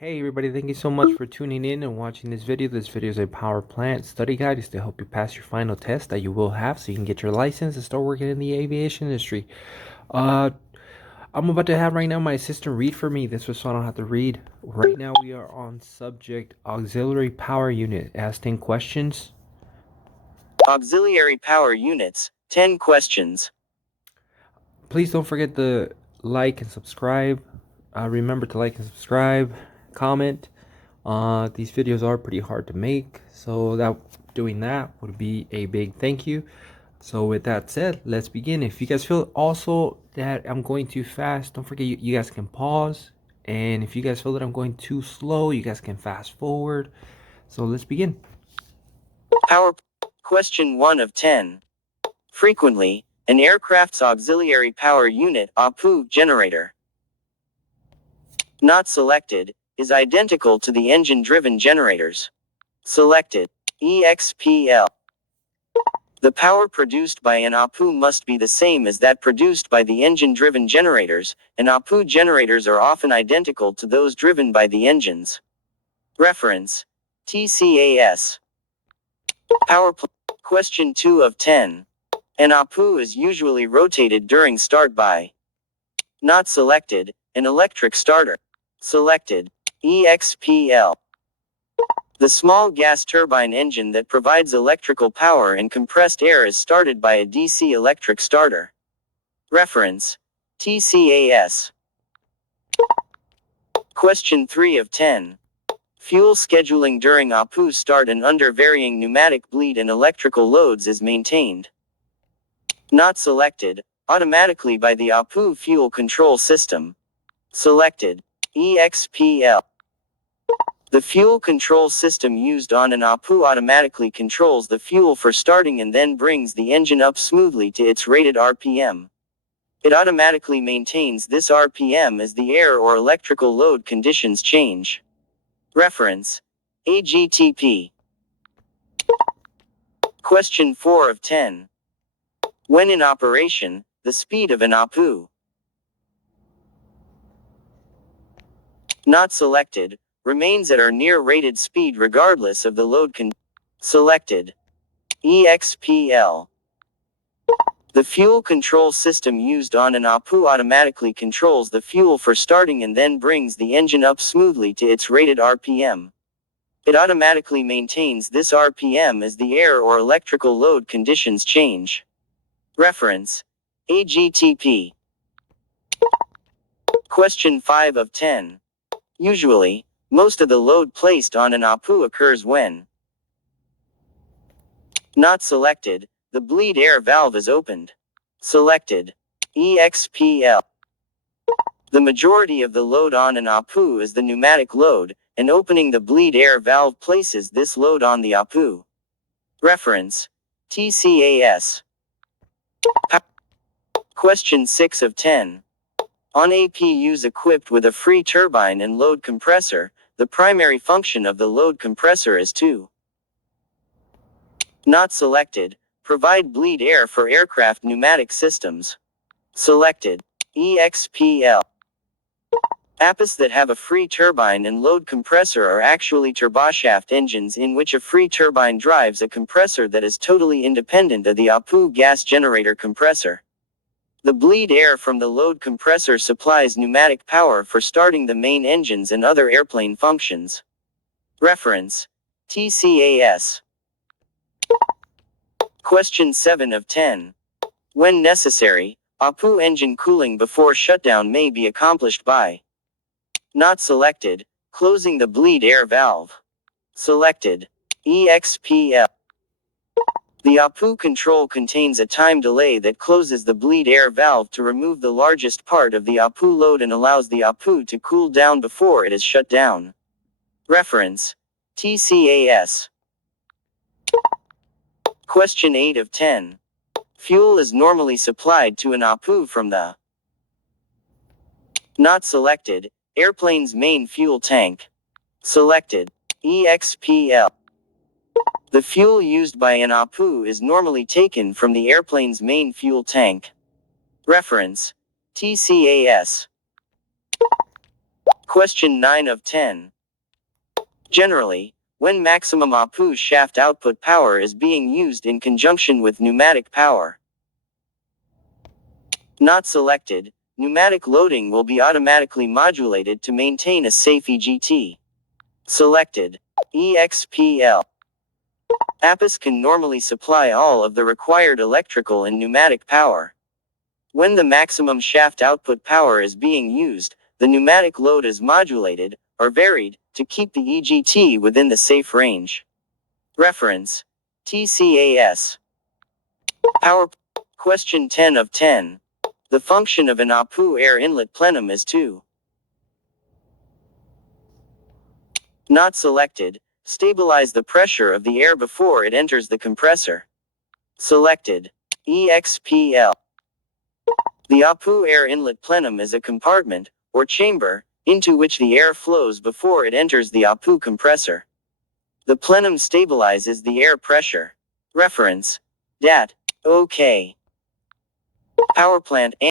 Hey everybody, thank you so much for tuning in and watching this video. This video is a power plant study guide. It's to help you pass your final test that you will have so you can get your license and start working in the aviation industry. Uh, I'm about to have right now my assistant read for me. This was so I don't have to read. Right now we are on subject auxiliary power unit. It has 10 questions. Auxiliary power units, 10 questions. Please don't forget to like and subscribe. Remember to like and subscribe, comment. These videos are pretty hard to make, so doing that would be a big thank you. So with that said, let's begin. If you guys feel also that I'm going too fast, don't forget you guys can pause. And if you guys feel that I'm going too slow, you guys can fast forward. So let's begin. Power Question 1 of 10. Frequently, an aircraft's auxiliary power unit (APU) generator, not selected, is identical to the engine-driven generators. Selected. EXPL. The power produced by an APU must be the same as that produced by the engine-driven generators, and APU generators are often identical to those driven by the engines. Reference. TCAS. Powerplant. Question 2 of 10. An APU is usually rotated during start by not selected, an electric starter. Selected. EXPL. The small gas turbine engine that provides electrical power and compressed air is started by a DC electric starter. Reference. TCAS. Question 3 of 10. Fuel scheduling during APU start and under varying pneumatic bleed and electrical loads is maintained. Not selected, automatically by the APU fuel control system. Selected. EXPL. The fuel control system used on an APU automatically controls the fuel for starting and then brings the engine up smoothly to its rated RPM. It automatically maintains this RPM as the air or electrical load conditions change. Reference. AGTP. Question 4 of 10. When in operation, the speed of an APU. Not selected, remains at or near rated speed regardless of the load Selected. EXPL. The fuel control system used on an APU automatically controls the fuel for starting and then brings the engine up smoothly to its rated RPM. It automatically maintains this RPM as the air or electrical load conditions change. Reference. AGTP. Question 5 of 10. Usually, most of the load placed on an APU occurs when not selected, the bleed air valve is opened. Selected. EXPL. The majority of the load on an APU is the pneumatic load, and opening the bleed air valve places this load on the APU. Reference. TCAS. Question 6 of 10. On APUs equipped with a free turbine and load compressor, the primary function of the load compressor is to not selected, provide bleed air for aircraft pneumatic systems. Selected. EXPL. APUs that have a free turbine and load compressor are actually turboshaft engines in which a free turbine drives a compressor that is totally independent of the APU gas generator compressor. The bleed air from the load compressor supplies pneumatic power for starting the main engines and other airplane functions. Reference. TCAS. Question 7 of 10. When necessary, APU engine cooling before shutdown may be accomplished by not selected, closing the bleed air valve. Selected. EXPL. The APU control contains a time delay that closes the bleed air valve to remove the largest part of the APU load and allows the APU to cool down before it is shut down. Reference. TCAS. Question 8 of 10. Fuel is normally supplied to an APU from the not selected, airplane's main fuel tank. Selected. EXPL. The fuel used by an APU is normally taken from the airplane's main fuel tank. Reference. TCAS. Question 9 of 10. Generally, when maximum APU shaft output power is being used in conjunction with pneumatic power. Not selected, pneumatic loading will be automatically modulated to maintain a safe EGT. Selected. EXPL. APUs can normally supply all of the required electrical and pneumatic power. When the maximum shaft output power is being used, the pneumatic load is modulated, or varied, to keep the EGT within the safe range. Reference. TCAS. Power. Question 10 of 10. The function of an APU air inlet plenum is to. Not selected. Stabilize the pressure of the air before it enters the compressor. Selected. EXPL. The APU air inlet plenum is a compartment, or chamber, into which the air flows before it enters the APU compressor. The plenum stabilizes the air pressure. Reference. DAT. OK. Powerplant.